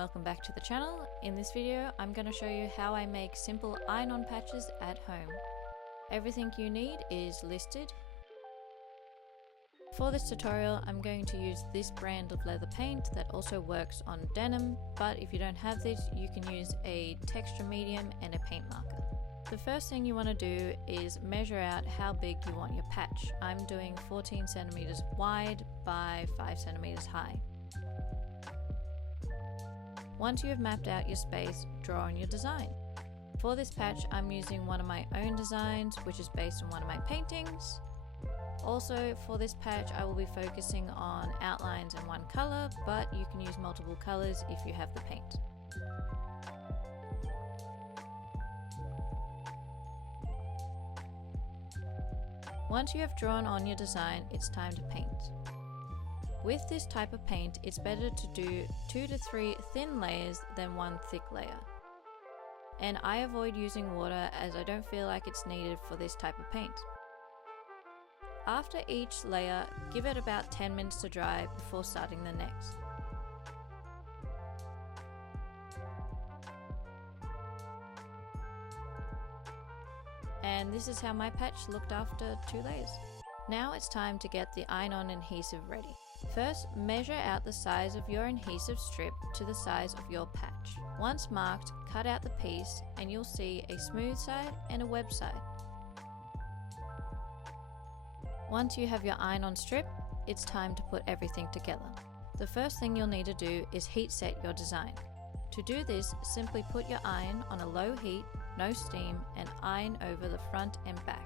welcome back to the channel. In this video I'm going to show you how I make simple iron-on patches at home. Everything you need is listed. For this tutorial I'm going to use this brand of leather paint that also works on denim, but if you don't have this you can use a texture medium and a paint marker. The first thing you want to do is measure out how big you want your patch. I'm doing 14 centimeters wide by 5 centimeters high. Once you have mapped out your space, draw on your design. For this patch I'm using one of my own designs, which is based on one of my paintings. Also for this patch I will be focusing on outlines in one color, but you can use multiple colors if you have the paint. Once you have drawn on your design, it's time to paint. With this type of paint, it's better to do 2 to 3 thin layers than 1 thick layer. And I avoid using water as I don't feel like it's needed for this type of paint. After each layer, give it about 10 minutes to dry before starting the next. And this is how my patch looked after 2 layers. Now it's time to get the iron-on adhesive ready. First, measure out the size of your adhesive strip to the size of your patch. Once marked, cut out the piece and you'll see a smooth side and a web side. Once you have your iron-on strip, it's time to put everything together. The first thing you'll need to do is heat set your design. To do this, simply put your iron on a low heat, no steam, and iron over the front and back.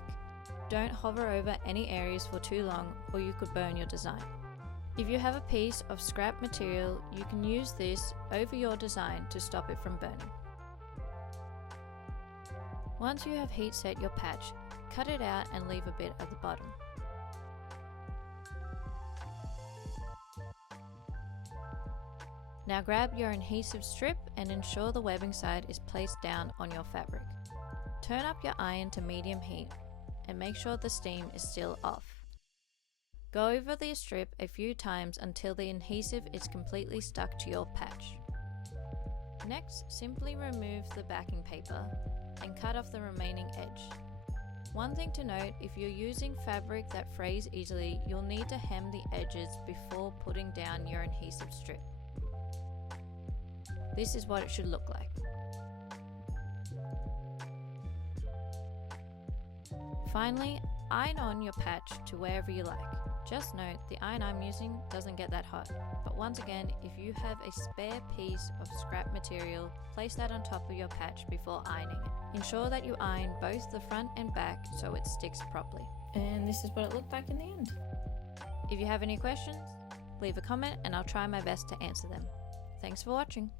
Don't hover over any areas for too long or you could burn your design. If you have a piece of scrap material, you can use this over your design to stop it from burning. Once you have heat set your patch, cut it out and leave a bit at the bottom. Now grab your adhesive strip and ensure the webbing side is placed down on your fabric. Turn up your iron to medium heat and make sure the steam is still off. Go over the strip a few times until the adhesive is completely stuck to your patch. Next, simply remove the backing paper and cut off the remaining edge. One thing to note, if you're using fabric that frays easily, you'll need to hem the edges before putting down your adhesive strip. This is what it should look like. Finally, iron on your patch to wherever you like. Just note, the iron I'm using doesn't get that hot. But once again, if you have a spare piece of scrap material, place that on top of your patch before ironing it. Ensure that you iron both the front and back so it sticks properly. And this is what it looked like in the end. If you have any questions, leave a comment and I'll try my best to answer them. Thanks for watching.